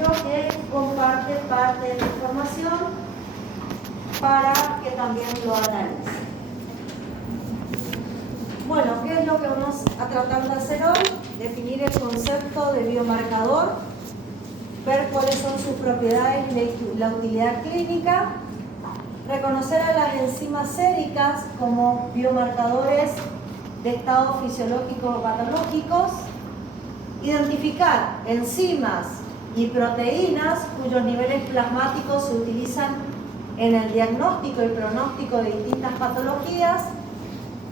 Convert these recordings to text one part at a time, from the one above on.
sino que comparte parte de la información para que también lo analice. Bueno, ¿qué es lo que vamos a tratar de hacer hoy? Definir el concepto de biomarcador, ver cuáles son sus propiedades y la utilidad clínica, reconocer a las enzimas séricas como biomarcadores de estados fisiológicos o patológicos, identificar enzimas y proteínas cuyos niveles plasmáticos se utilizan en el diagnóstico y pronóstico de distintas patologías,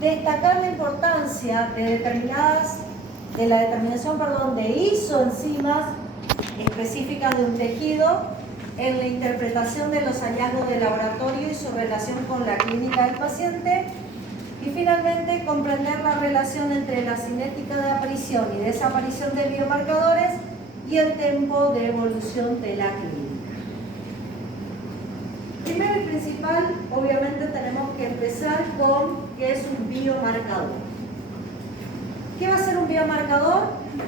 destacar la importancia de la determinación de isoenzimas específicas de un tejido en la interpretación de los hallazgos de laboratorio y su relación con la clínica del paciente, y finalmente comprender la relación entre la cinética de aparición y desaparición de biomarcadores y el tiempo de evolución de la clínica. Primero y principal, obviamente tenemos que empezar con qué es un biomarcador. ¿Qué va a ser un biomarcador?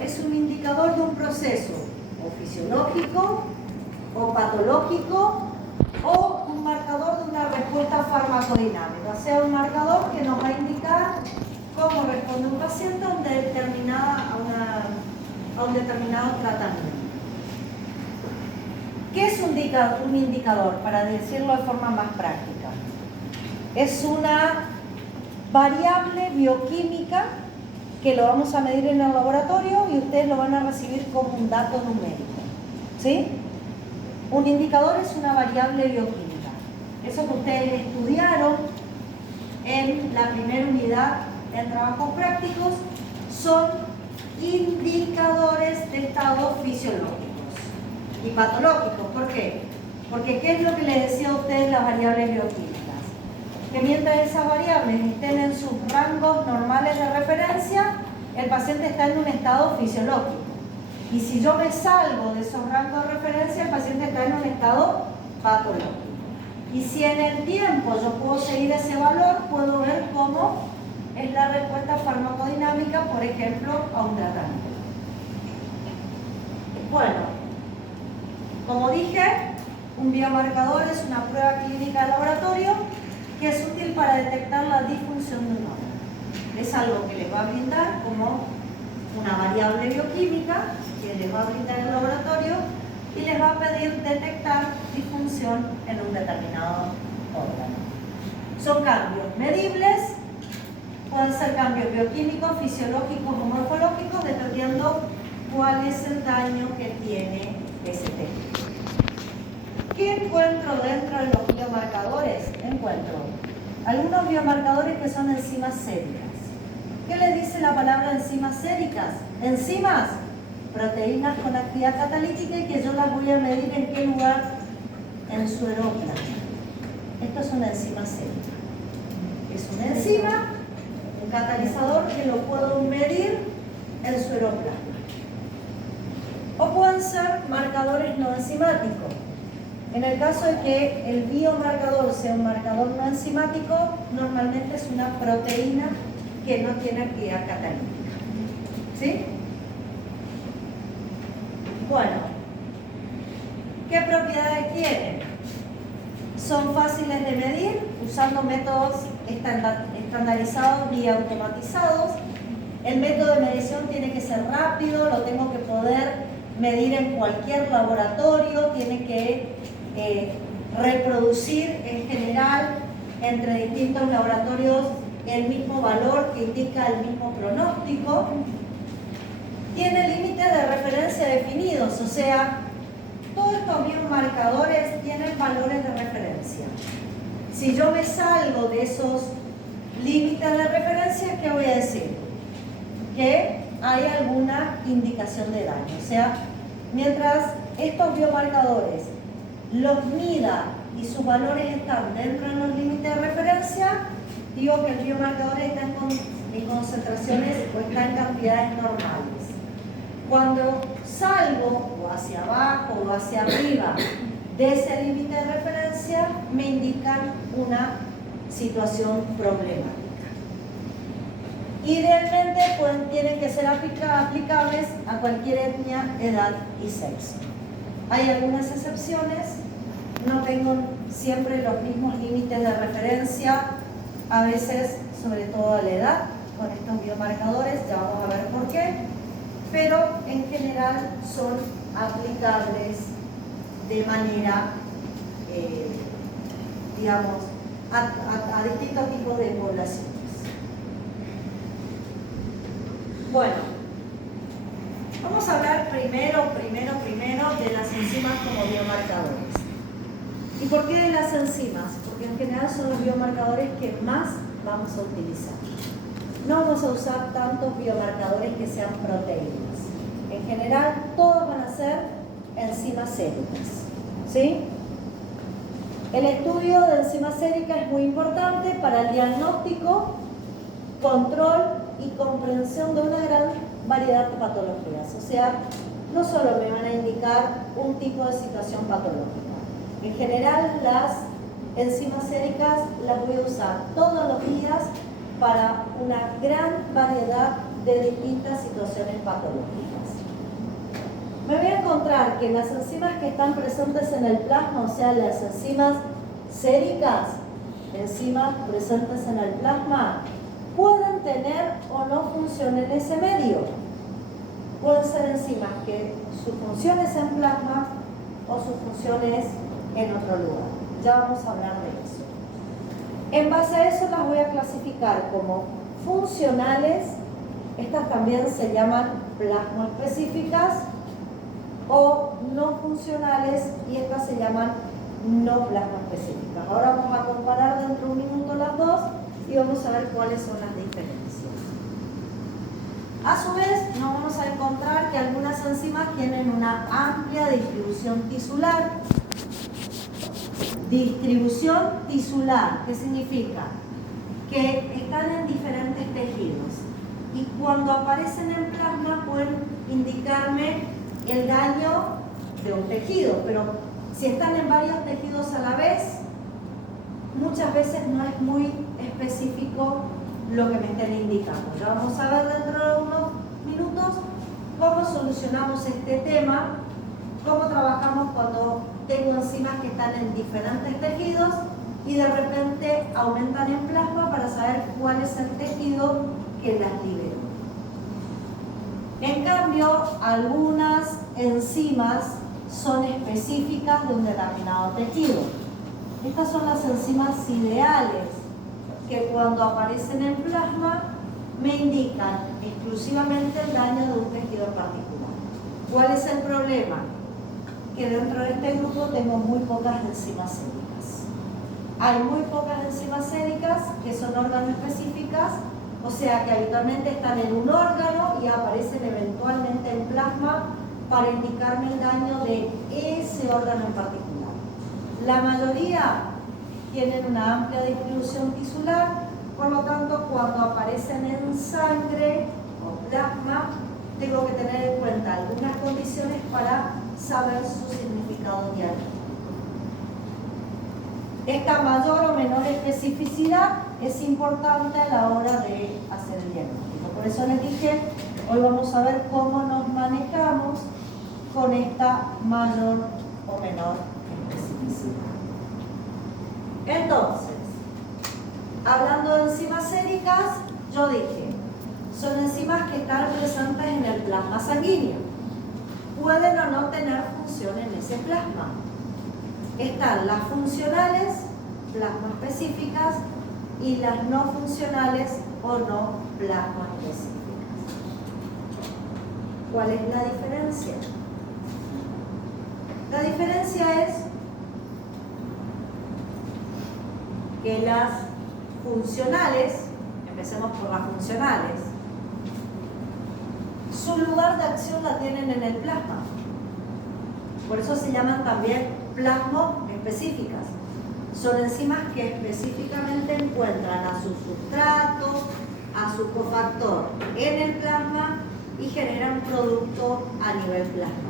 Es un indicador de un proceso o fisiológico o patológico o un marcador de una respuesta farmacodinámica, o sea, un marcador que nos va a indicar cómo responde un paciente a un determinado tratamiento. ¿Qué es un indicador? Para decirlo de forma más práctica. Es una variable bioquímica que lo vamos a medir en el laboratorio y ustedes lo van a recibir como un dato numérico. ¿Sí? Un indicador es una variable bioquímica. Eso que ustedes estudiaron en la primera unidad en trabajos prácticos son indicadores de estados fisiológicos y patológicos. ¿Por qué? Porque ¿qué es lo que les decía a ustedes las variables bioquímicas? Que mientras esas variables estén en sus rangos normales de referencia, el paciente está en un estado fisiológico. Y si yo me salgo de esos rangos de referencia, el paciente está en un estado patológico. Y si en el tiempo yo puedo seguir ese valor, puedo ver cómo es la respuesta farmacodinámica, por ejemplo, a un tratamiento. Bueno, como dije, un biomarcador es una prueba clínica de laboratorio que es útil para detectar la disfunción de un órgano. Es algo que les va a brindar como una variable bioquímica que les va a brindar el laboratorio y les va a pedir detectar disfunción en un determinado órgano. Son cambios medibles, pueden ser cambios bioquímicos, fisiológicos o morfológicos, dependiendo cuál es el daño que tiene ese tejido. ¿Qué encuentro dentro de los biomarcadores? Encuentro algunos biomarcadores que son enzimas séricas. ¿Qué le dice la palabra enzimas séricas? Enzimas, proteínas con actividad catalítica y que yo las voy a medir en qué lugar, en su aeróplasma. Esto es una enzima sérica. Es una enzima, un catalizador que lo puedo medir en su aeróplasma. O pueden ser marcadores no enzimáticos. En el caso de que el biomarcador sea un marcador no enzimático, normalmente es una proteína que no tiene actividad catalítica. ¿Sí? Bueno, ¿qué propiedades tienen? Son fáciles de medir usando métodos estandarizados y automatizados. El método de medición tiene que ser rápido, lo tengo que poder medir en cualquier laboratorio, tiene que reproducir en general entre distintos laboratorios el mismo valor que indica el mismo pronóstico. Tiene límites de referencia definidos, o sea, todos estos biomarcadores tienen valores de referencia. Si yo me salgo de esos límites de referencia, ¿qué voy a decir? Que hay alguna indicación de daño. O sea, mientras estos biomarcadores los mida y sus valores están dentro de los límites de referencia, digo que el biomarcador está en concentraciones o está en cantidades normales. Cuando salgo o hacia abajo o hacia arriba de ese límite de referencia, me indican una situación problemática. Idealmente tienen que ser aplicables a cualquier etnia, edad y sexo. Hay algunas excepciones, no tengo siempre los mismos límites de referencia, a veces, sobre todo a la edad, con estos biomarcadores, ya vamos a ver por qué, pero en general son aplicables de manera, digamos, a distintos tipos de poblaciones. Bueno, vamos a hablar primero de las enzimas como biomarcadores. ¿Y por qué de las enzimas? Porque en general son los biomarcadores que más vamos a utilizar. No vamos a usar tantos biomarcadores que sean proteínas. En general, todos van a ser enzimas séricas. ¿Sí? El estudio de enzimas séricas es muy importante para el diagnóstico, control y comprensión de una gran variedad de patologías. O sea, no solo me van a indicar un tipo de situación patológica. En general, las enzimas séricas las voy a usar todos los días para una gran variedad de distintas situaciones patológicas. Me voy a encontrar que las enzimas que están presentes en el plasma, o sea, las enzimas séricas, enzimas presentes en el plasma, pueden tener o no función en ese medio. Pueden ser enzimas que su función es en plasma o su función es en otro lugar. Ya vamos a hablar de eso. En base a eso las voy a clasificar como funcionales, estas también se llaman plasmoespecíficas, o no funcionales, y estas se llaman no plasmoespecíficas. Ahora vamos a comparar dentro de un minuto las dos y vamos a ver cuáles son las diferencias. A su vez, nos vamos a encontrar que algunas enzimas tienen una amplia distribución tisular. Distribución tisular, ¿qué significa? Que están en diferentes tejidos y cuando aparecen en plasma pueden indicarme el daño de un tejido, pero si están en varios tejidos a la vez, muchas veces no es muy específico lo que me estén indicando. Ya vamos a ver dentro de unos minutos cómo solucionamos este tema, cómo trabajamos cuando tengo enzimas que están en diferentes tejidos y de repente aumentan en plasma para saber cuál es el tejido que las liberó. En cambio, algunas enzimas son específicas de un determinado tejido. Estas son las enzimas ideales, que cuando aparecen en plasma me indican exclusivamente el daño de un tejido en particular. ¿Cuál es el problema? Que dentro de este grupo tengo muy pocas enzimas séricas. Hay muy pocas enzimas séricas que son órgano-específicas, o sea que habitualmente están en un órgano y aparecen eventualmente en plasma para indicarme el daño de ese órgano en particular. La mayoría tienen una amplia distribución tisular, por lo tanto cuando aparecen en sangre o plasma tengo que tener en cuenta algunas condiciones para saber su significado diagnóstico. Esta mayor o menor especificidad es importante a la hora de hacer el diagnóstico. Por eso les dije, hoy vamos a ver cómo nos manejamos con esta mayor o menor especificidad. Entonces, hablando de enzimas séricas, yo dije, son enzimas que están presentes en el plasma sanguíneo. Pueden o no tener función en ese plasma. Están las funcionales, plasma específicas, y las no funcionales o no plasma específicas. ¿Cuál es la diferencia? La diferencia es que las funcionales, empecemos por las funcionales, su lugar de acción la tienen en el plasma. Por eso se llaman también plasmoespecíficas. Son enzimas que específicamente encuentran a su sustrato, a su cofactor en el plasma y generan producto a nivel plasmático.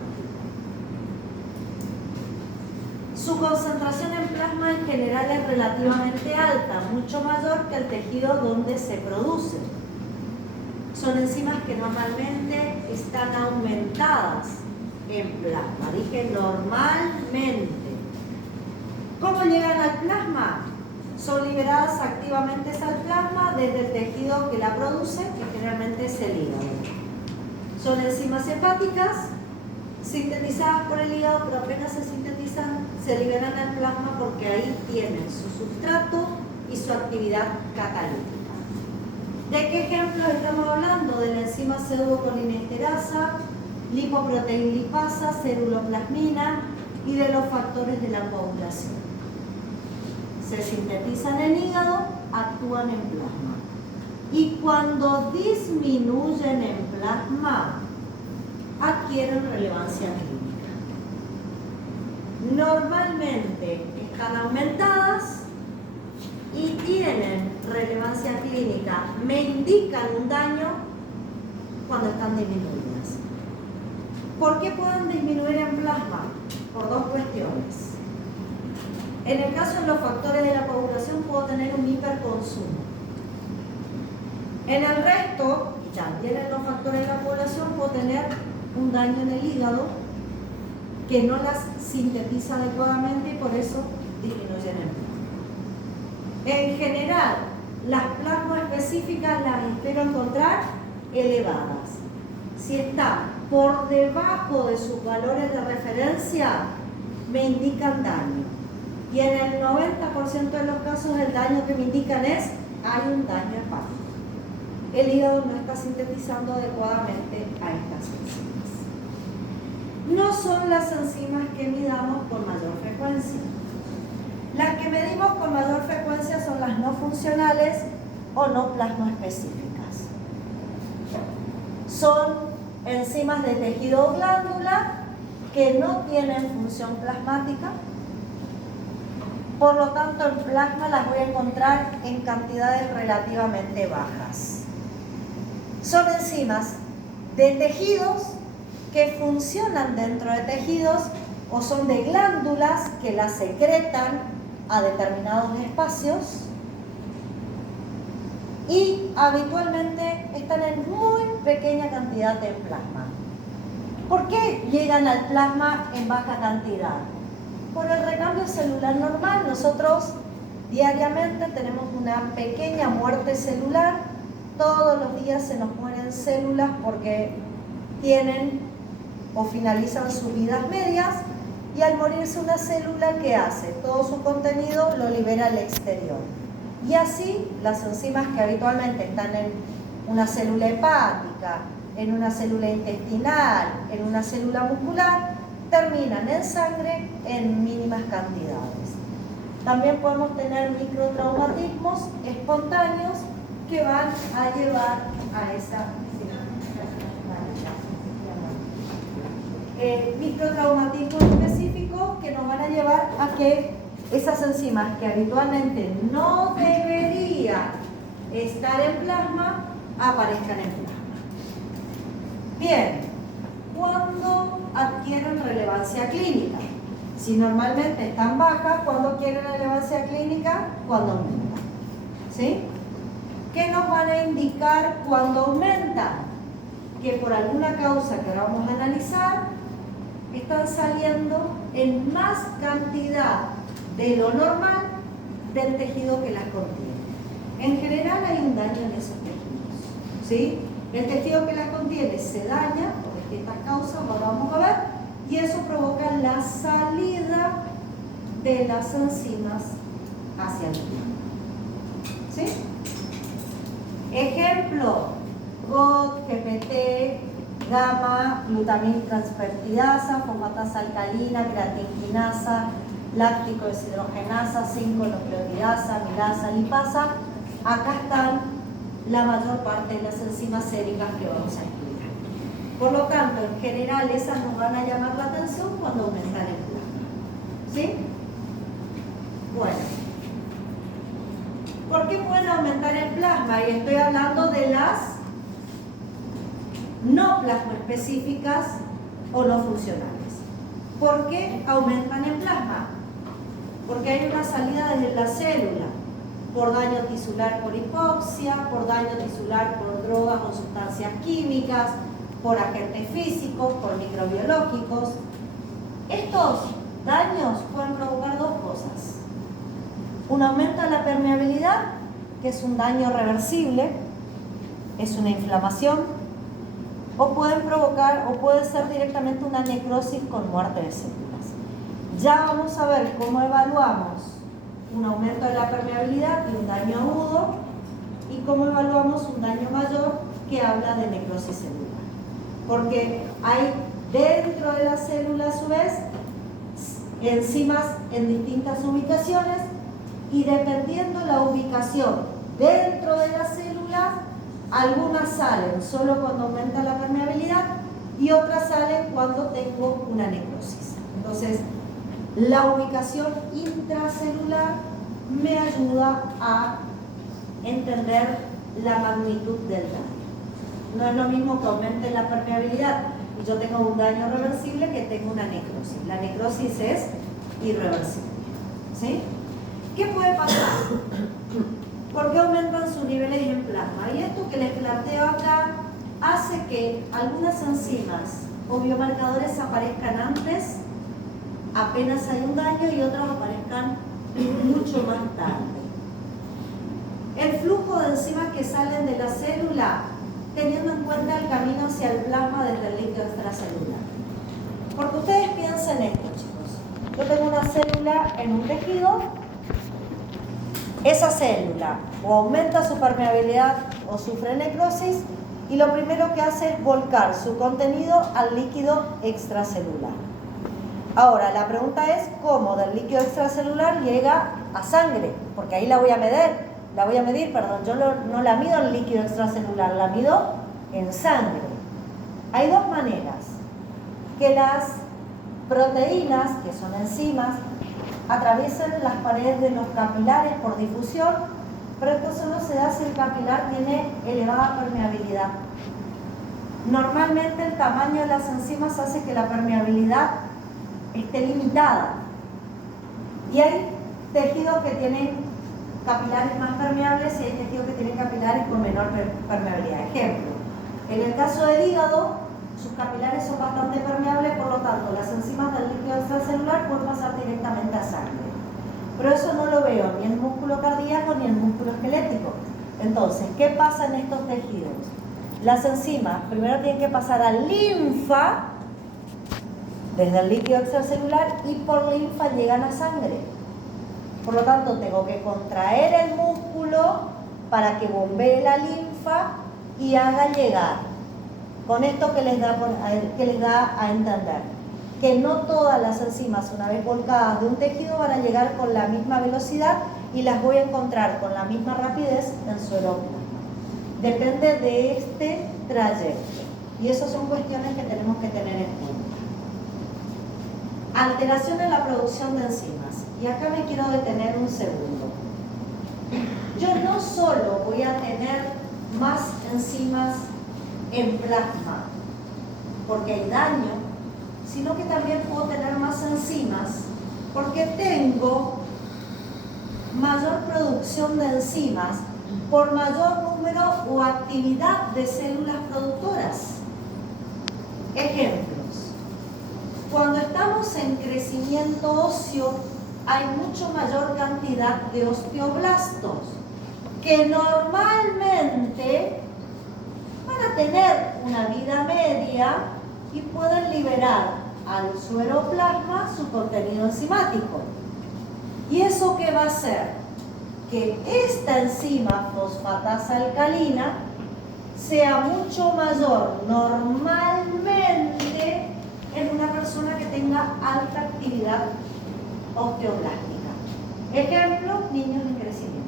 Su concentración en plasma en general es relativamente alta, mucho mayor que el tejido donde se produce. Son enzimas que normalmente están aumentadas en plasma. Dije normalmente. ¿Cómo llegan al plasma? Son liberadas activamente al plasma desde el tejido que la produce, que generalmente es el hígado. Son enzimas hepáticas sintetizadas por el hígado, pero apenas se sintetizan, se liberan al plasma porque ahí tienen su sustrato y su actividad catalítica. ¿De qué ejemplos estamos hablando? De la enzima pseudocolinesterasa, lipoproteinlipasa, ceruloplasmina y de los factores de la coagulación. Se sintetizan en hígado, actúan en plasma. Y cuando disminuyen en plasma, adquieren relevancia clínica. Normalmente están aumentadas y tienen relevancia clínica, me indican un daño cuando están disminuidas. ¿Por qué pueden disminuir en plasma? Por dos cuestiones. En el caso de los factores de la coagulación puedo tener un hiperconsumo. En el resto, y también en los factores de la coagulación, puedo tener un daño en el hígado que no las sintetiza adecuadamente y por eso disminuyen en plasma. En general, las plasmas específicas las espero encontrar elevadas. Si están por debajo de sus valores de referencia, me indican daño. Y en el 90% de los casos el daño que me indican es, hay un daño hepático. El hígado no está sintetizando adecuadamente a estas enzimas. No son las enzimas que midamos con mayor frecuencia. Las que medimos con mayor frecuencia son las no funcionales o no plasmoespecíficas. Son enzimas de tejido o glándula que no tienen función plasmática. Por lo tanto, en plasma las voy a encontrar en cantidades relativamente bajas. Son enzimas de tejidos que funcionan dentro de tejidos o son de glándulas que las secretan a determinados espacios y habitualmente están en muy pequeña cantidad en plasma. ¿Por qué llegan al plasma en baja cantidad? Por el recambio celular normal. Nosotros diariamente tenemos una pequeña muerte celular. Todos los días se nos mueren células porque tienen o finalizan sus vidas medias y al morirse una célula, ¿qué hace? Todo su contenido lo libera al exterior. Y así las enzimas que habitualmente están en una célula hepática, en una célula intestinal, en una célula muscular, terminan en sangre en mínimas cantidades. También podemos tener microtraumatismos espontáneos que van a llevar a esa microtraumatismos específicos que nos van a llevar a que esas enzimas que habitualmente no deberían estar en plasma aparezcan en plasma. Bien, ¿cuándo adquieren relevancia clínica? Si normalmente están bajas, ¿cuándo adquieren relevancia clínica? Cuando aumentan. ¿Sí? ¿Qué nos van a indicar cuando aumentan? Que por alguna causa que ahora vamos a analizar, están saliendo en más cantidad de lo normal del tejido que las contiene. En general hay un daño en esos tejidos. ¿Sí? El tejido que las contiene se daña por distintas causas, lo vamos a ver, y eso provoca la salida de las enzimas hacia el plasma. ¿Sí? Ejemplo, GOT, GPT, gamma, glutamintransfertidasa, fosfatasa alcalina, creatinquinasa, láctico deshidrogenasa, 5-nucleotidasa, milasa, lipasa. Acá están la mayor parte de las enzimas séricas que vamos a explicar. Por lo tanto, en general, esas nos van a llamar la atención cuando aumentan el plasma. ¿Sí? Bueno. ¿Por qué pueden aumentar el plasma? Y estoy hablando de las no plasmoespecíficas o no funcionales. ¿Por qué aumentan en plasma? Porque hay una salida desde la célula, por daño tisular por hipoxia, por daño tisular por drogas o sustancias químicas, por agentes físicos, por microbiológicos. Estos daños pueden provocar dos cosas. Un aumento de la permeabilidad, que es un daño reversible, es una inflamación, o pueden provocar, o puede ser directamente una necrosis con muerte de células. Ya vamos a ver cómo evaluamos un aumento de la permeabilidad y un daño agudo, y cómo evaluamos un daño mayor que habla de necrosis celular. Porque hay dentro de la célula, a su vez, enzimas en distintas ubicaciones, y dependiendo la ubicación dentro de las células, algunas salen solo cuando aumenta la permeabilidad y otras salen cuando tengo una necrosis. Entonces, la ubicación intracelular me ayuda a entender la magnitud del daño. No es lo mismo que aumente la permeabilidad y yo tengo un daño reversible que tengo una necrosis. La necrosis es irreversible. ¿Sí? ¿Qué puede pasar? ¿Por qué aumentan sus niveles en plasma? Y esto que les planteo acá hace que algunas enzimas o biomarcadores aparezcan antes, apenas hay un daño, y otros aparezcan mucho más tarde. El flujo de enzimas que salen de la célula, teniendo en cuenta el camino hacia el plasma desde el líquido extracelular. Porque ustedes piensen esto, chicos. Yo tengo una célula en un tejido. Esa célula o aumenta su permeabilidad o sufre necrosis, y lo primero que hace es volcar su contenido al líquido extracelular. Ahora, la pregunta es cómo del líquido extracelular llega a sangre, porque ahí la voy a medir, yo no la mido en líquido extracelular, la mido en sangre. Hay dos maneras: que las proteínas, que son enzimas, atraviesen las paredes de los capilares por difusión, pero esto solo se da si el capilar tiene elevada permeabilidad. Normalmente el tamaño de las enzimas hace que la permeabilidad esté limitada, y hay tejidos que tienen capilares más permeables y hay tejidos que tienen capilares con menor permeabilidad. Ejemplo, en el caso del hígado, sus capilares son bastante permeables, por lo tanto las enzimas del líquido extracelular pueden pasar directamente a sangre. Pero eso no lo veo ni en el músculo cardíaco ni en el músculo esquelético. Entonces, ¿qué pasa en estos tejidos? Las enzimas primero tienen que pasar a linfa desde el líquido extracelular, y por linfa llegan a sangre. Por lo tanto, tengo que contraer el músculo para que bombee la linfa y haga llegar. Con esto que les da a entender que no todas las enzimas, una vez volcadas de un tejido, van a llegar con la misma velocidad y las voy a encontrar con la misma rapidez en su aeróplasma. Depende de este trayecto, y esas son cuestiones que tenemos que tener en cuenta. Alteración en la producción de enzimas, y acá me quiero detener un segundo. Yo no solo voy a tener más enzimas en plasma porque hay daño, sino que también puedo tener más enzimas porque tengo mayor producción de enzimas por mayor número o actividad de células productoras. Ejemplos: cuando estamos en crecimiento óseo hay mucho mayor cantidad de osteoblastos que normalmente van a tener una vida media y pueden liberar al sueroplasma su contenido enzimático. ¿Y eso qué va a hacer? Que esta enzima fosfatasa alcalina sea mucho mayor normalmente en una persona que tenga alta actividad osteoblástica. Ejemplo, niños en crecimiento.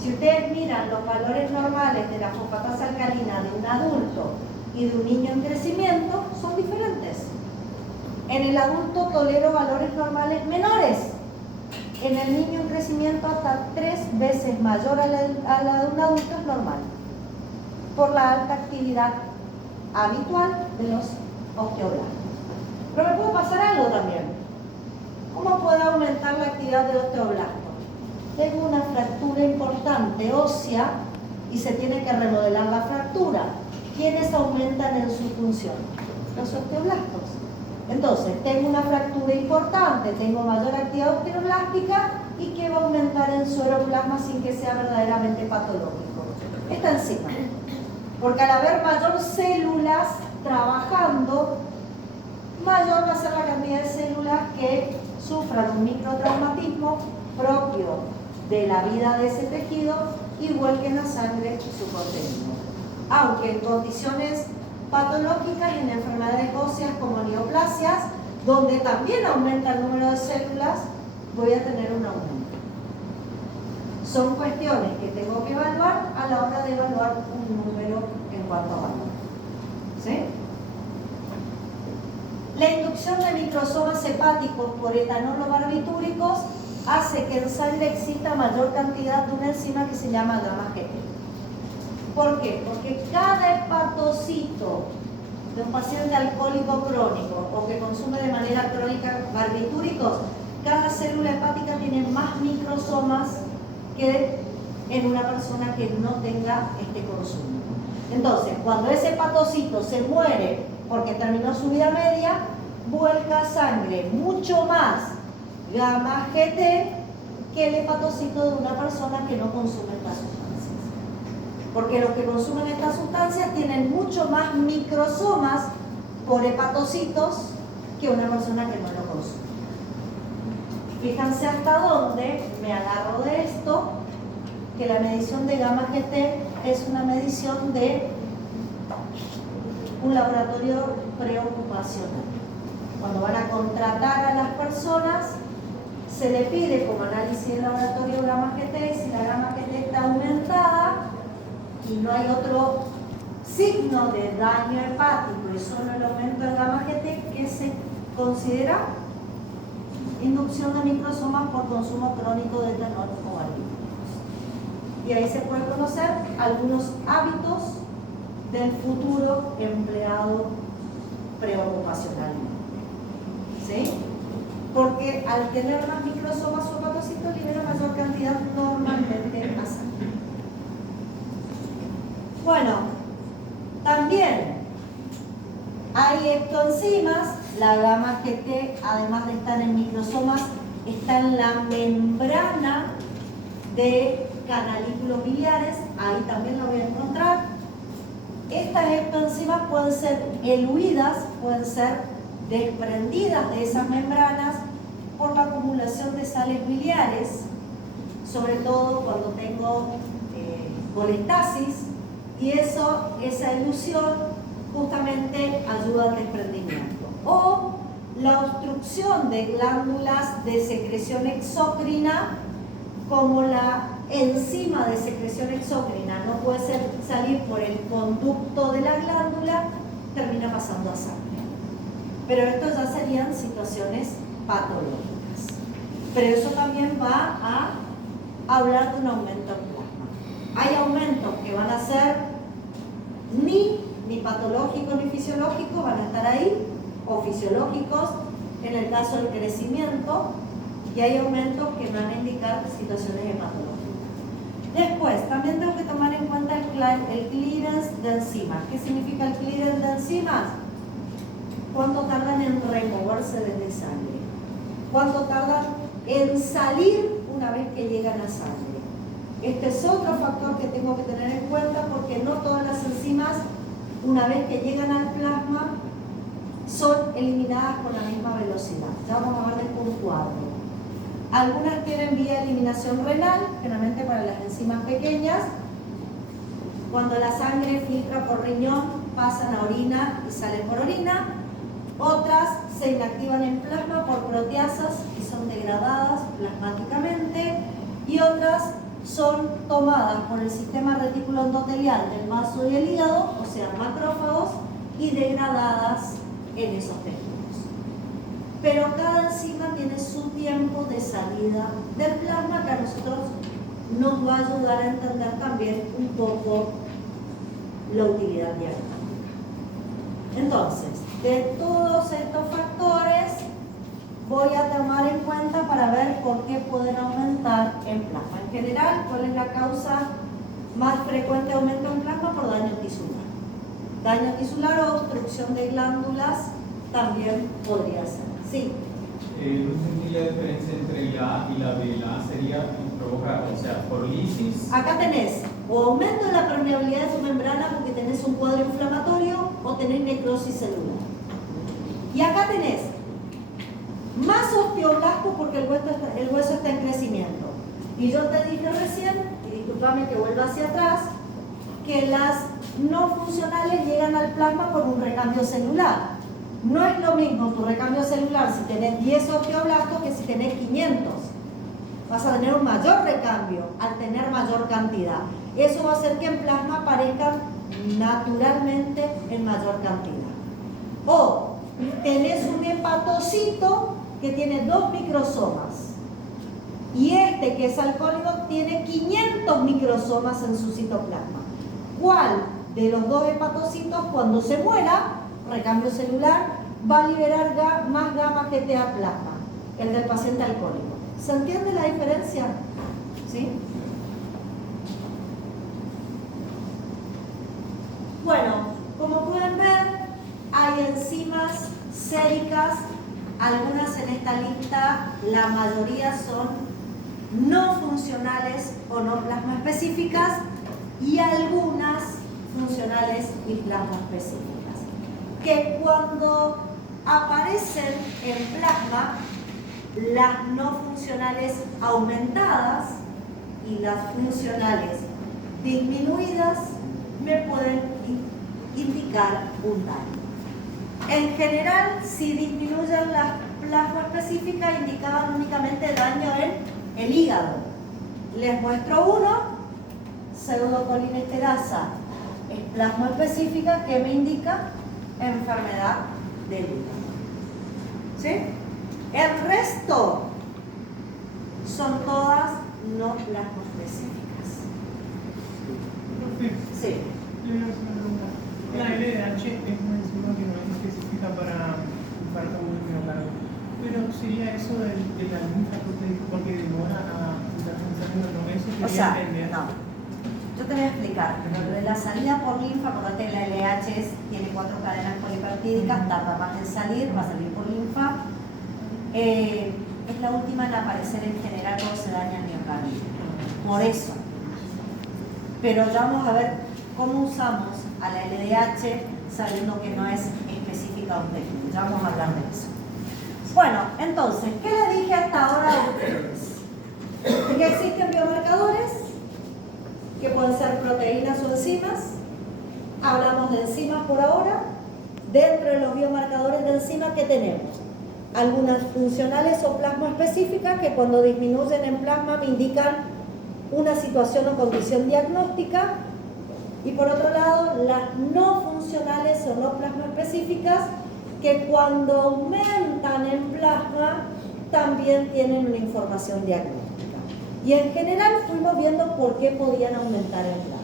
Si ustedes miran los valores normales de la fosfatasa alcalina de un adulto y de un niño en crecimiento, son diferentes. En el adulto tolero valores normales menores. En el niño en crecimiento hasta 3 veces mayor a la de un adulto es normal, por la alta actividad habitual de los osteoblastos. Pero me puede pasar algo también. ¿Cómo puede aumentar la actividad de osteoblastos? Tengo una fractura importante ósea y se tiene que remodelar la fractura. ¿quiénes aumentan en su función? Los osteoblastos. Entonces, tengo una fractura importante, tengo mayor actividad osteoblástica, ¿y qué va a aumentar en su aeroplasma sin que sea verdaderamente patológico? Esta enzima. Porque al haber mayor células trabajando, mayor va a ser la cantidad de células que sufran un microtraumatismo propio de la vida de ese tejido y vuelquen la sangre su contenido. Aunque en condiciones patológicas, en enfermedades óseas como neoplasias, donde también aumenta el número de células, voy a tener un aumento. Son cuestiones que tengo que evaluar a la hora de evaluar un número en cuanto a valor. ¿Sí? La inducción de microsomas hepáticos por etanol o barbitúricos hace que en sangre exista mayor cantidad de una enzima que se llama gamma-GT. ¿Por qué? Porque cada hepatocito de un paciente alcohólico crónico o que consume de manera crónica barbitúricos, cada célula hepática tiene más microsomas que en una persona que no tenga este consumo. Entonces, cuando ese hepatocito se muere porque terminó su vida media, vuelca sangre mucho más gamma-GT que el hepatocito de una persona que no consume estas sustancias. Porque los que consumen estas sustancias tienen mucho más microsomas por hepatocitos que una persona que no lo consume. Fíjense hasta dónde me agarro de esto, que la medición de gamma-GT es una medición de un laboratorio preocupacional. Cuando van a contratar a las personas, se le pide como análisis de laboratorio gamma-GT, si la gamma-GT está aumentada y no hay otro signo de daño hepático y solo el aumento de gamma-GT, que se considera inducción de microsomas por consumo crónico de etanol o barbitúricos. Y ahí se puede conocer algunos hábitos del futuro empleado preocupacionalmente. ¿Sí? Porque al tener más microsomas su hepatocito libera mayor cantidad normalmente a sangre. Bueno, también hay ectoenzimas. La gamma-GT, además de estar en microsomas, está en la membrana de canalículos biliares. Ahí también la voy a encontrar. Estas ectoenzimas pueden ser eluidas, pueden ser desprendidas de esas membranas por la acumulación de sales biliares, sobre todo cuando tengo colestasis, y esa elusión justamente ayuda al desprendimiento. O la obstrucción de glándulas de secreción exócrina, como la enzima de secreción exócrina no puede salir por el conducto de la glándula, termina pasando a sangre. Pero esto ya serían situaciones patológicas. Pero eso también va a hablar de un aumento en plasma. Hay aumentos que van a ser ni patológicos ni fisiológicos, van a estar ahí, o fisiológicos en el caso del crecimiento, y hay aumentos que van a indicar situaciones hepatológicas. Después, también tengo que tomar en cuenta el clearance de enzimas. ¿Qué significa el clearance de enzimas? ¿Cuánto tardan en removerse desde sangre? ¿Cuánto tardan en salir una vez que llegan a sangre? Este es otro factor que tengo que tener en cuenta, porque no todas las enzimas, una vez que llegan al plasma, son eliminadas con la misma velocidad. Ya vamos a ver después un cuadro. Algunas tienen vía de eliminación renal, generalmente para las enzimas pequeñas. Cuando la sangre filtra por riñón, pasan a orina y salen por orina. Otras se inactivan en plasma por proteasas y son degradadas plasmáticamente. Y otras son tomadas por el sistema retículo endotelial del vaso y el hígado, o sea, macrófagos, y degradadas en esos tejidos. Pero cada enzima tiene su tiempo de salida del plasma, que a nosotros nos va a ayudar a entender también un poco la utilidad diagnóstica. Entonces, de todos estos factores voy a tomar en cuenta para ver por qué pueden aumentar en plasma. En general, ¿cuál es la causa más frecuente de aumento en plasma? Por daño tisular. daño tisular o obstrucción de glándulas también podría ser. Sí. No sentiría la diferencia entre la A y la B. La A sería provocar, o sea, por lisis. Acá tenés o aumento de la permeabilidad de tu membrana porque tenés un cuadro inflamatorio o tenés necrosis celular. Y acá tenés más osteoblastos porque el hueso está en crecimiento. Y yo te dije recién, y discúlpame que vuelva hacia atrás, que las no funcionales llegan al plasma por un recambio celular. No es lo mismo tu recambio celular si tenés 10 osteoblastos que si tenés 500. Vas a tener un mayor recambio al tener mayor cantidad. Eso va a hacer que en plasma aparezcan naturalmente en mayor cantidad. O tenés un hepatocito que tiene 2 microsomas. Y este, que es alcohólico, tiene 500 microsomas en su citoplasma. ¿Cuál de los dos hepatocitos, cuando se muera, recambio celular, va a liberar más gamma GT a plasma? El del paciente alcohólico. ¿Se entiende la diferencia? ¿Sí? Bueno, como pueden ver, hay enzimas séricas, algunas en esta lista, la mayoría son no funcionales o no plasma específicas y algunas funcionales y plasma específicas, que cuando aparecen en plasma, las no funcionales aumentadas y las funcionales disminuidas me pueden indicar un daño. En general, si disminuyen las plasma específicas, indicaban únicamente daño en el hígado. Les muestro uno, pseudocolinesterasa, es plasma específica que me indica enfermedad del hígado. ¿Sí? El resto son todas no plasma específicas. Sí. La LDH es una enzima que no es específica para infarto miocardio, pero sería eso de la linfa porque demora a entrar en sangre, no, eso quería O sea, entender. no. Yo te voy a explicar, pero lo de la salida por linfa, acordate que la LH tiene 4 cadenas polipeptídicas, tarda más en salir, va a salir por linfa. Es la última en aparecer en general cuando se daña el miocardio. Por eso. Pero ya vamos a ver cómo usamos a la LDH sabiendo que no es específica a un tejido. Ya vamos a hablar de eso. Bueno, entonces, ¿qué le dije hasta ahora a ustedes? Que existen biomarcadores que pueden ser proteínas o enzimas. Hablamos de enzimas por ahora. Dentro de los biomarcadores de enzimas, ¿qué tenemos? Algunas funcionales o plasma específicas que cuando disminuyen en plasma me indican una situación o condición diagnóstica. Y por otro lado, las no funcionales o no plasma específicas que cuando aumentan en plasma también tienen una información diagnóstica. Y en general fuimos viendo por qué podían aumentar en plasma.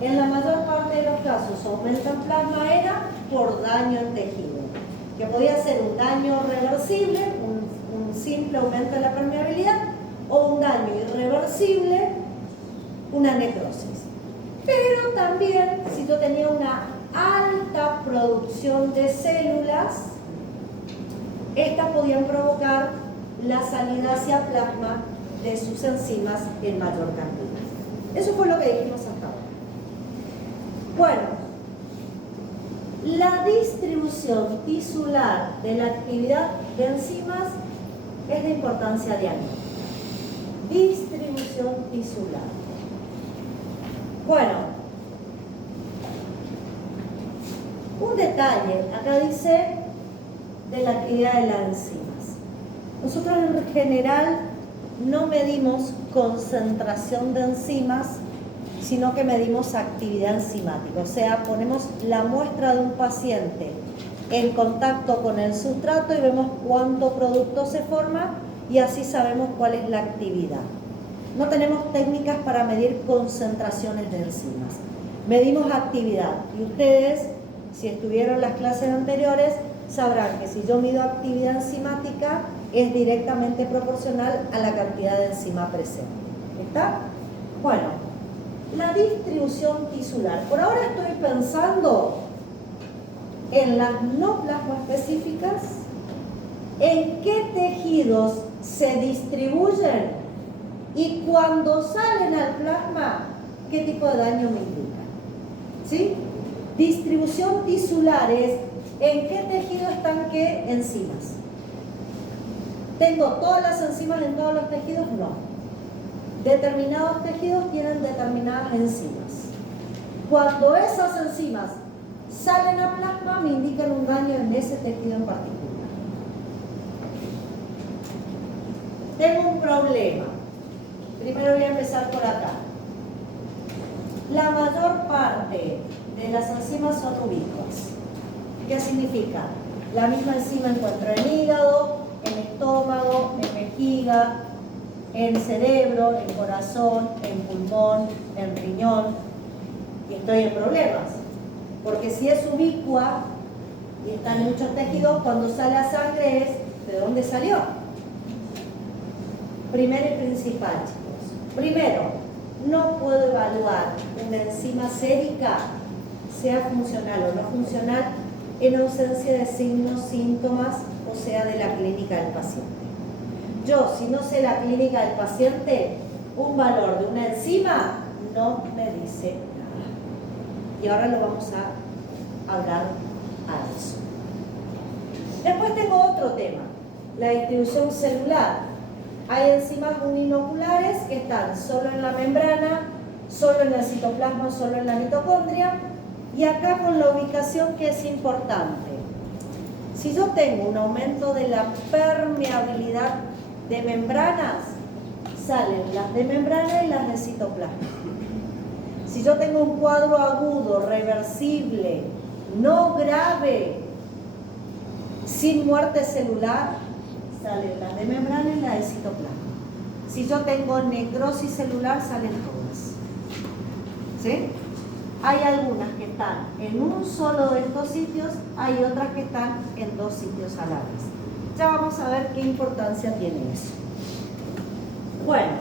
En la mayor parte de los casos aumenta en plasma era por daño en tejido, que podía ser un daño reversible, un simple aumento de la permeabilidad, o un daño irreversible, una necrosis. Pero también, si yo tenía una alta producción de células, estas podían provocar la salida hacia plasma de sus enzimas en mayor cantidad. Eso fue lo que dijimos hasta ahora. Bueno, la distribución tisular de la actividad de enzimas es de importancia diagnóstica. Distribución tisular. Bueno, un detalle, acá dice de la actividad de las enzimas. Nosotros en general no medimos concentración de enzimas, sino que medimos actividad enzimática. O sea, ponemos la muestra de un paciente en contacto con el sustrato y vemos cuánto producto se forma y así sabemos cuál es la actividad. No tenemos técnicas para medir concentraciones de enzimas. Medimos actividad. Y ustedes, si estuvieron en las clases anteriores, sabrán que si yo mido actividad enzimática, es directamente proporcional a la cantidad de enzima presente. ¿Está? Bueno, La distribución tisular. Por ahora estoy pensando en las no plasmaespecíficas, en qué tejidos se distribuyen y cuando salen al plasma, qué tipo de daño me indica. ¿Sí? Distribución tisular es en qué tejido están qué enzimas. ¿Tengo todas las enzimas en todos los tejidos? No. Determinados tejidos tienen determinadas enzimas. Cuando esas enzimas salen a plasma, me indican un daño en ese tejido en particular. Tengo un problema. Primero voy a empezar por acá. La mayor parte de las enzimas son ubicuas. ¿Qué significa? La misma enzima encuentro en hígado, en estómago, en vejiga, en cerebro, en corazón, en pulmón, en riñón. Y estoy en problemas. Porque si es ubicua y está en muchos tejidos, cuando sale a sangre es ¿de dónde salió? Primero y principal, chicos. Primero, no puedo evaluar una enzima sérica, sea funcional o no funcional, en ausencia de signos, síntomas, o sea, de la clínica del paciente. Yo, si no sé la clínica del paciente, un valor de una enzima no me dice nada. Y ahora lo vamos a hablar a eso. Después tengo otro tema, la distribución celular. Hay enzimas uninoculares que están solo en la membrana, solo en el citoplasma, solo en la mitocondria. Y acá con la ubicación que es importante. Si yo tengo un aumento de la permeabilidad de membranas, salen las de membrana y las de citoplasma. Si yo tengo un cuadro agudo, reversible, no grave, sin muerte celular, salen las de membrana y las de citoplasma. Si yo tengo necrosis celular, salen todas. ¿Sí? Hay algunas que están en un solo de estos sitios, hay otras que están en dos sitios a la vez. Ya vamos a ver qué importancia tiene eso. Bueno,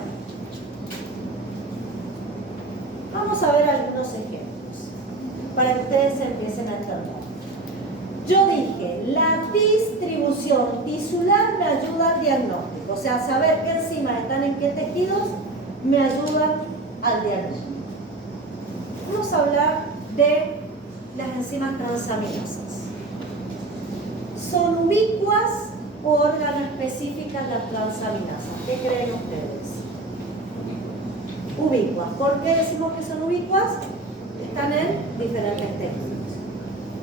vamos a ver algunos ejemplos para que ustedes empiecen a entender. Yo dije, la distribución tisular me ayuda al diagnóstico, o sea, saber qué enzimas están en qué tejidos me ayudan al diagnóstico. Vamos a hablar de las enzimas transaminasas. ¿Son ubicuas o organoespecíficas las transaminasas? ¿Qué creen ustedes? Ubicuas. ¿Por qué decimos que son ubicuas? Están en diferentes tejidos.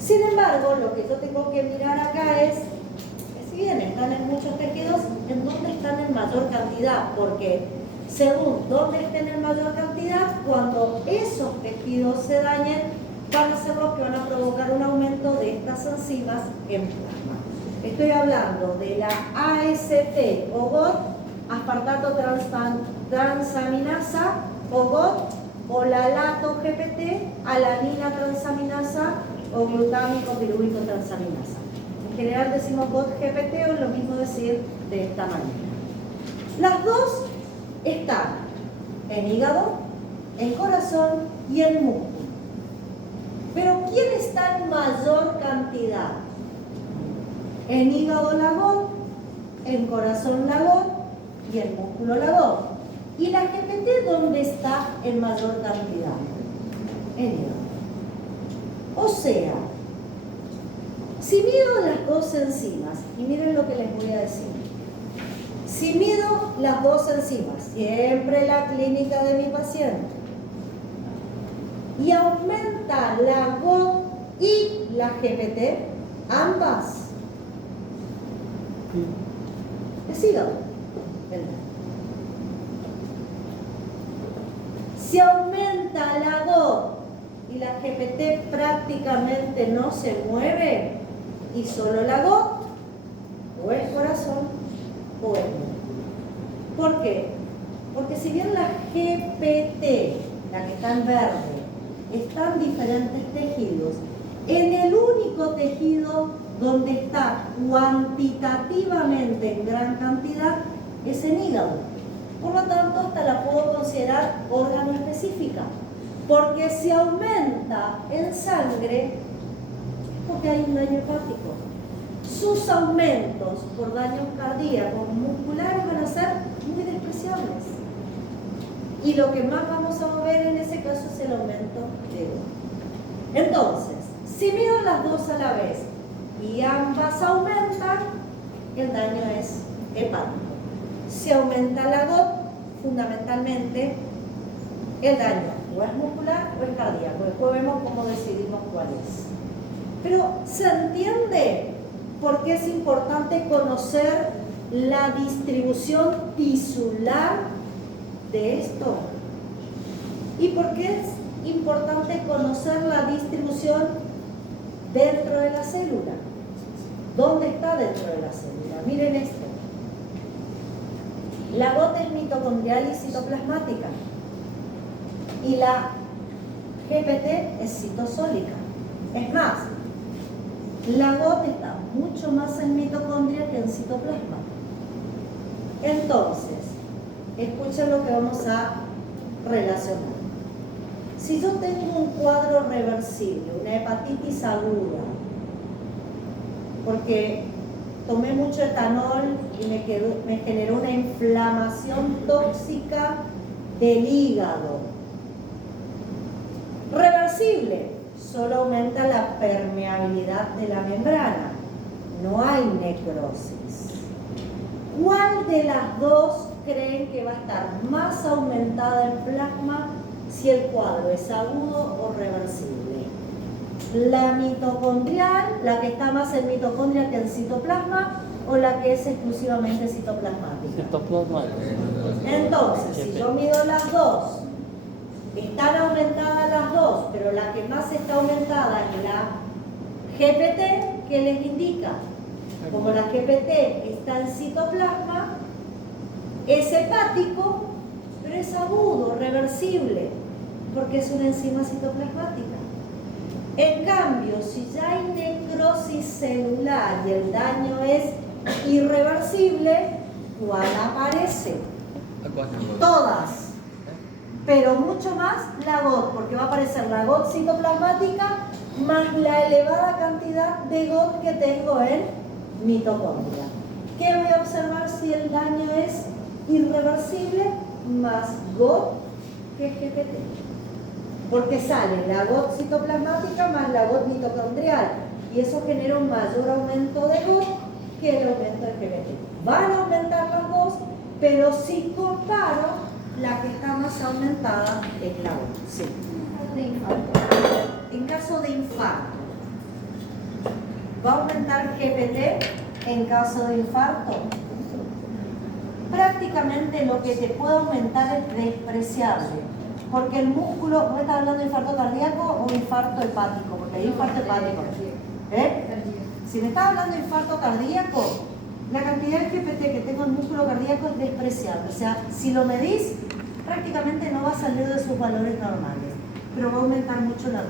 Sin embargo, lo que yo tengo que mirar acá es que si bien están en muchos tejidos, ¿en dónde están en mayor cantidad? Porque según dónde estén en mayor cantidad, cuando esos tejidos se dañen, van a ser los que van a provocar un aumento de estas enzimas en plasma. Estoy hablando de la AST o GOT, aspartato transaminasa o GOT, o la LATO-GPT, alanina transaminasa o glutámico pirúvico transaminasa. En general decimos GOT-GPT o es lo mismo decir de esta manera. Las dos están en hígado, en corazón y en músculo. Pero ¿quién está en mayor cantidad? En hígado la GOT, en corazón la GOT y en músculo la GOT. ¿Y la GPT dónde está en mayor cantidad? En hígado. O sea, si mido las dos enzimas, y miren lo que les voy a decir. Si mido las dos enzimas, siempre la clínica de mi paciente, y aumenta la GOT y la GPT, ambas, es hígado. Si aumenta la GOT y la GPT prácticamente no se mueve, y solo la GOT, o es corazón o es músculo. ¿Por qué? Porque si bien la GPT, la que está en verde, está en diferentes tejidos, en el único tejido donde está cuantitativamente en gran cantidad es en hígado. Por lo tanto, hasta la puedo considerar órgano específica, Porque si aumenta en sangre, porque hay un daño hepático. Sus aumentos por daños cardíacos musculares van a ser muy despreciables. Y lo que más vamos a mover en ese caso es el aumento de GOT. Entonces, si mido las dos a la vez y ambas aumentan, el daño es hepático. Si aumenta la GOT, fundamentalmente el daño o es muscular o es cardíaco. Después vemos cómo decidimos cuál es. Pero ¿se entiende por qué es importante conocer la distribución tisular de esto? ¿Y por qué es importante conocer la distribución dentro de la célula? ¿Dónde está dentro de la célula? Miren esto. La GOT es mitocondrial y citoplasmática. Y la GPT es citosólica. Es más, la GOT está mucho más en mitocondria que en citoplasma. Entonces, escuchen lo que vamos a relacionar. Si yo tengo un cuadro reversible, una hepatitis aguda, porque tomé mucho etanol y me generó una inflamación tóxica del hígado. Reversible, solo aumenta la permeabilidad de la membrana, no hay necrosis. ¿Cuál de las dos creen que va a estar más aumentada en plasma si el cuadro es agudo o reversible? ¿La mitocondrial, la que está más en mitocondria que en citoplasma, o la que es exclusivamente citoplasmática? Entonces, si yo mido las dos, están aumentadas las dos, pero la que más está aumentada es la GPT, ¿qué les indica? Como la GPT está en citoplasma, es hepático, pero es agudo, reversible, porque es una enzima citoplasmática. En cambio, si ya hay necrosis celular y el daño es irreversible, ¿cuál aparece? Todas. Pero mucho más la GOT, porque va a aparecer la GOT citoplasmática más la elevada cantidad de GOT que tengo en mitocondria. ¿Qué voy a observar si el daño es irreversible? Más GOT que GPT. Porque sale la GOT citoplasmática más la GOT mitocondrial. Y eso genera un mayor aumento de GOT que el aumento de GPT. Van a aumentar las dos, pero si comparo, la que está más aumentada es la GOT. Sí. En caso de infarto, ¿va a aumentar GPT en caso de infarto? Prácticamente lo que te puede aumentar es despreciable, porque el músculo, ¿vos estás hablando de infarto cardíaco o infarto hepático? Porque hay infarto hepático. Si me estás hablando de infarto cardíaco, la cantidad de GPT que tengo en músculo cardíaco es despreciable. O sea, si lo medís, prácticamente no va a salir de sus valores normales, pero va a aumentar mucho la GOT.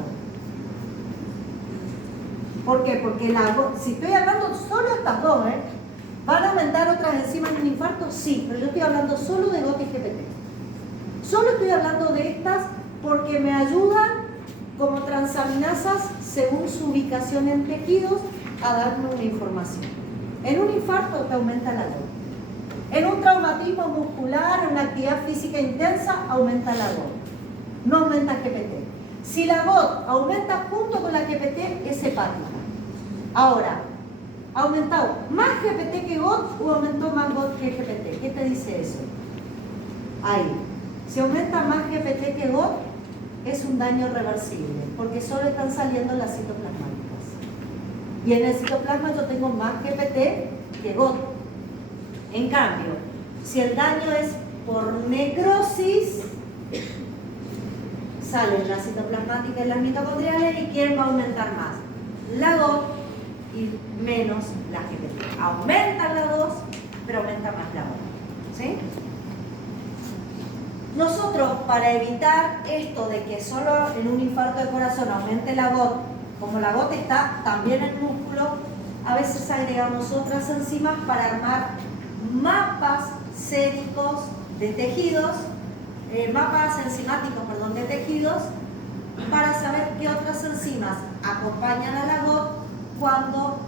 ¿Por qué? Porque la GOT, si estoy hablando solo de estas dos, ¿van a aumentar otras enzimas en un infarto? Sí, pero yo estoy hablando solo de GOT y GPT. Solo estoy hablando de estas porque me ayudan como transaminasas según su ubicación en tejidos a darme una información. En un infarto te aumenta la GOT. En un traumatismo muscular, en una actividad física intensa, aumenta la GOT. No aumenta GPT. Si la GOT aumenta junto con la GPT, es hepática. Ahora, ¿ha aumentado más GPT que GOT o aumentó más GOT que GPT? ¿Qué te dice eso? Ahí. Si aumenta más GPT que GOT, es un daño reversible, porque solo están saliendo las citoplasmáticas. Y en el citoplasma yo tengo más GPT que GOT. En cambio, si el daño es por necrosis, salen las citoplasmáticas y las mitocondriales, y ¿quién va a aumentar más? La GOT y menos la GPT. Aumentan las dos, pero aumenta más la GOT. ¿Sí? Nosotros, para evitar esto de que solo en un infarto de corazón aumente la GOT, como la GOT está también en el músculo, a veces agregamos otras enzimas para armar mapas séricos de tejidos, mapas enzimáticos, perdón, de tejidos, para saber qué otras enzimas acompañan a la GOT cuando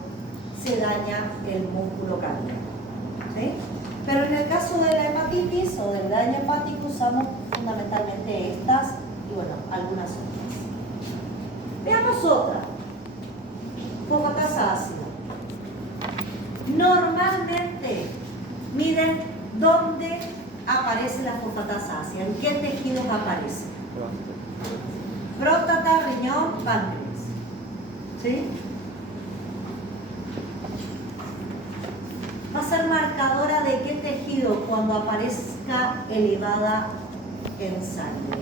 se daña el músculo cardíaco. ¿Sí? Pero en el caso de la hepatitis o del daño hepático usamos fundamentalmente estas y bueno, algunas otras. Veamos otra. Fosfatasa ácida. Normalmente, miren dónde aparece la fosfatasa ácida, en qué tejidos aparece. Próstata, riñón, páncreas. ¿Sí? Va a ser marcadora de qué tejido cuando aparezca elevada en sangre.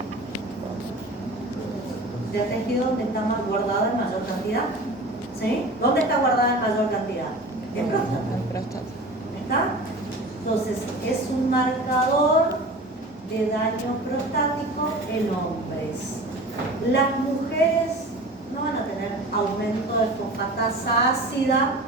Del tejido donde está más guardada en mayor cantidad. ¿Sí? ¿Dónde está guardada en mayor cantidad? En próstata. ¿Está? Entonces, es un marcador de daño prostático en hombres. Las mujeres no van a tener aumento de fosfatasa ácida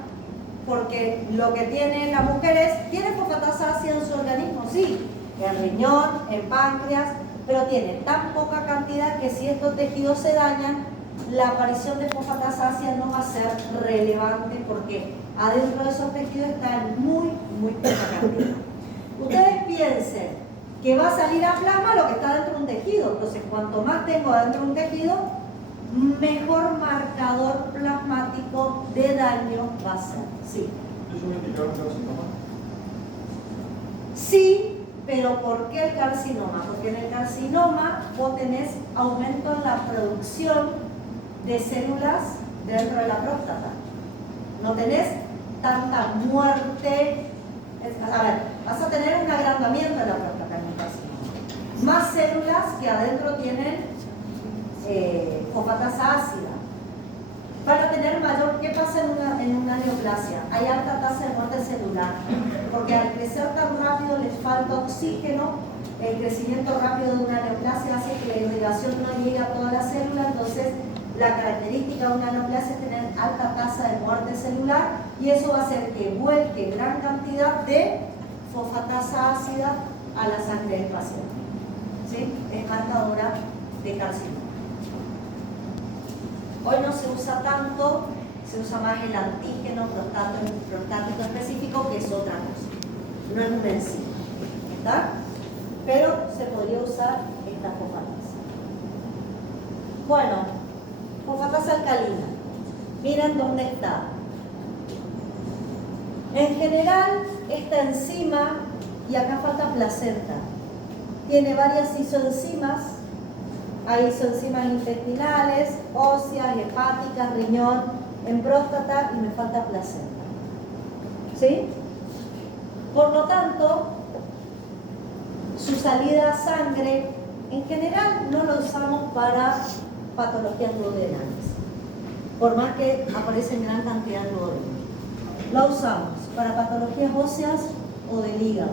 porque lo que tienen las mujeres, ¿tiene fosfatasa ácida en su organismo? Sí, en riñón, en páncreas, pero tiene tan poca cantidad que si estos tejidos se dañan, la aparición de fosfatasa ácida no va a ser relevante porque adentro de esos tejidos está en muy poca cantidad. Ustedes piensen que va a salir a plasma lo que está dentro de un tejido, entonces cuanto más tengo dentro de un tejido, mejor marcador plasmático de daño va a ser. Sí. ¿Eso me indica un carcinoma? Sí, pero ¿por qué el carcinoma? Porque en el carcinoma vos tenés aumento en la producción de células dentro de la próstata. No tenés tanta muerte. A ver, vas a tener un agrandamiento de la próstata en el carcinoma. Más células que adentro tienen fosfatasa ácida. Van a tener mayor. ¿Qué pasa en una neoplasia? Hay alta tasa de muerte celular, porque al crecer tan rápido les falta oxígeno. El crecimiento rápido de una neoplasia hace que la irrigación no llegue a toda la célula, entonces la característica de una neoplasia es tener alta tasa de muerte celular y eso va a hacer que vuelque gran cantidad de fosfatasa ácida a la sangre del paciente. ¿Sí? Es marcadora de carcinoma. Hoy no se usa tanto, se usa más el antígeno prostático específico, que es otra cosa, no es una enzima, ¿está? Pero se podría usar esta fosfatasa. Bueno, fosfatasa alcalina, miren dónde está. En general, esta enzima, y acá falta placenta, tiene varias isoenzimas. Hay isoenzimas intestinales, óseas, hepáticas, riñón, en próstata y me falta placenta. ¿Sí? Por lo tanto, su salida a sangre, en general no lo usamos para patologías duodenales, por más que aparece en gran cantidad de duodenos. Lo usamos para patologías óseas o del hígado,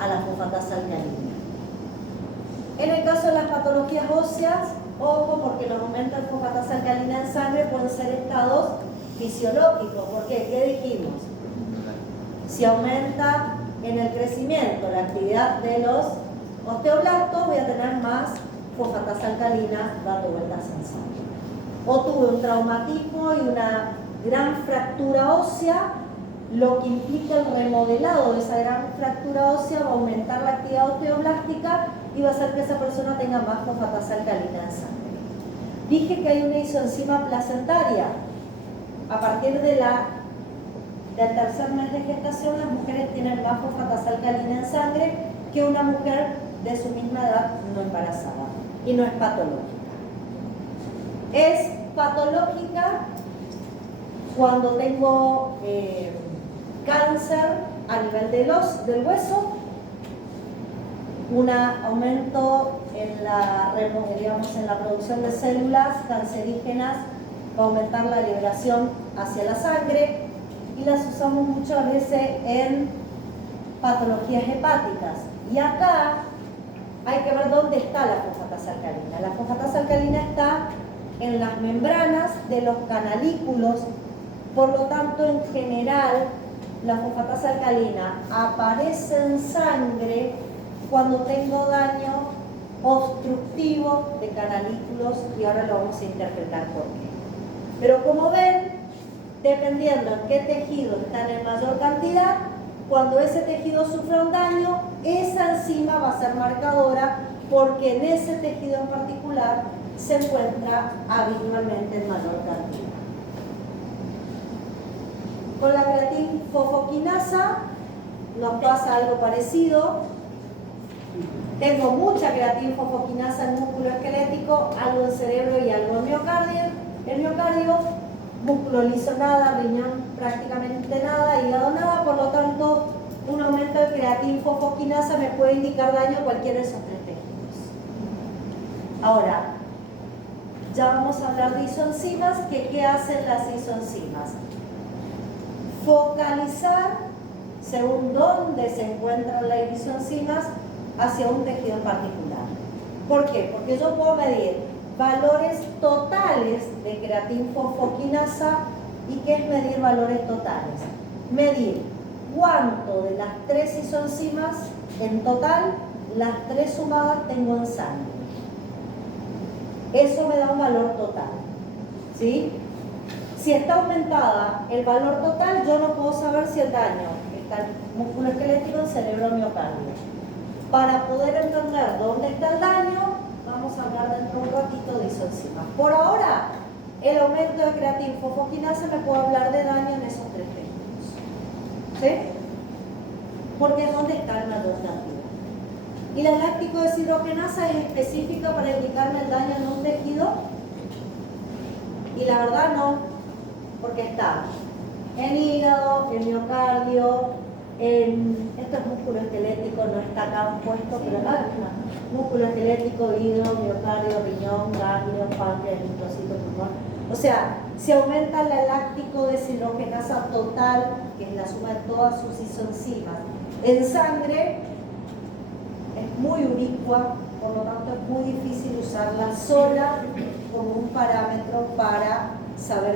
a la fosfatasa alcalina. En el caso de las patologías óseas, ojo, porque los aumentos de fosfatasa alcalina en sangre pueden ser estados fisiológicos. ¿Por qué? ¿Qué dijimos? Si aumenta en el crecimiento la actividad de los osteoblastos, voy a tener más fosfatasa alcalina dando vueltas en sangre. O tuve un traumatismo y una gran fractura ósea, lo que implica el remodelado de esa gran fractura ósea va a aumentar la actividad osteoblástica y va a hacer que esa persona tenga más fosfatasa alcalina en sangre. Dije que hay una isoenzima placentaria. A partir del tercer mes de gestación, las mujeres tienen más fosfatasa alcalina en sangre que una mujer de su misma edad no embarazada. Y no es patológica. Es patológica cuando tengo cáncer a nivel del hueso, un aumento en la producción de células cancerígenas, va a aumentar la liberación hacia la sangre y las usamos muchas veces en patologías hepáticas. Y acá hay que ver dónde está la fosfatasa alcalina. La fosfatasa alcalina está en las membranas de los canalículos, por lo tanto, en general, la fosfatasa alcalina aparece en sangre cuando tengo daño obstructivo de canalículos y ahora lo vamos a interpretar por qué. Pero como ven, dependiendo en qué tejido están en mayor cantidad, cuando ese tejido sufra un daño, esa enzima va a ser marcadora porque en ese tejido en particular se encuentra habitualmente en mayor cantidad. Con la creatinfosfoquinasa nos pasa algo parecido. Tengo mucha creatinfosfoquinasa en músculo esquelético, algo en cerebro y algo en miocardio, músculo liso nada, riñón prácticamente nada, hígado nada, por lo tanto un aumento de creatinfosfoquinasa me puede indicar daño a cualquiera de esos tres tejidos. Ahora, ya vamos a hablar de isoenzimas, que ¿qué hacen las isoenzimas? Focalizar según dónde se encuentran las isoenzimas hacia un tejido en particular. ¿Por qué? Porque yo puedo medir valores totales de creatinfosfoquinasa. ¿Y qué es medir valores totales? Medir cuánto de las tres isoenzimas en total, las tres sumadas, tengo en sangre. Eso me da un valor total, ¿sí? Si está aumentada el valor total, yo no puedo saber si el daño está en músculo esquelético, en cerebro o miocardio. Para poder entender dónde está el daño, vamos a hablar dentro de un ratito de isoenzimas. Por ahora, el aumento de creatinfosfoquinasa me puede hablar de daño en esos tres tejidos, ¿sí? Porque es donde está el mayor cantidad. Y la láctico deshidrogenasa es específica para indicarme el daño en un tejido. Y la verdad no, porque está en hígado, en miocardio, esto es músculo esquelético, no está acá puesto, pero músculo esquelético, hígado, miocardio, riñón, ganglio, páncreas, linfocito, pulmón. O sea, si aumenta la láctico deshidrogenasa total, que es la suma de todas sus isoenzimas, en sangre, es muy ubicua, por lo tanto es muy difícil usarla sola como un parámetro para saber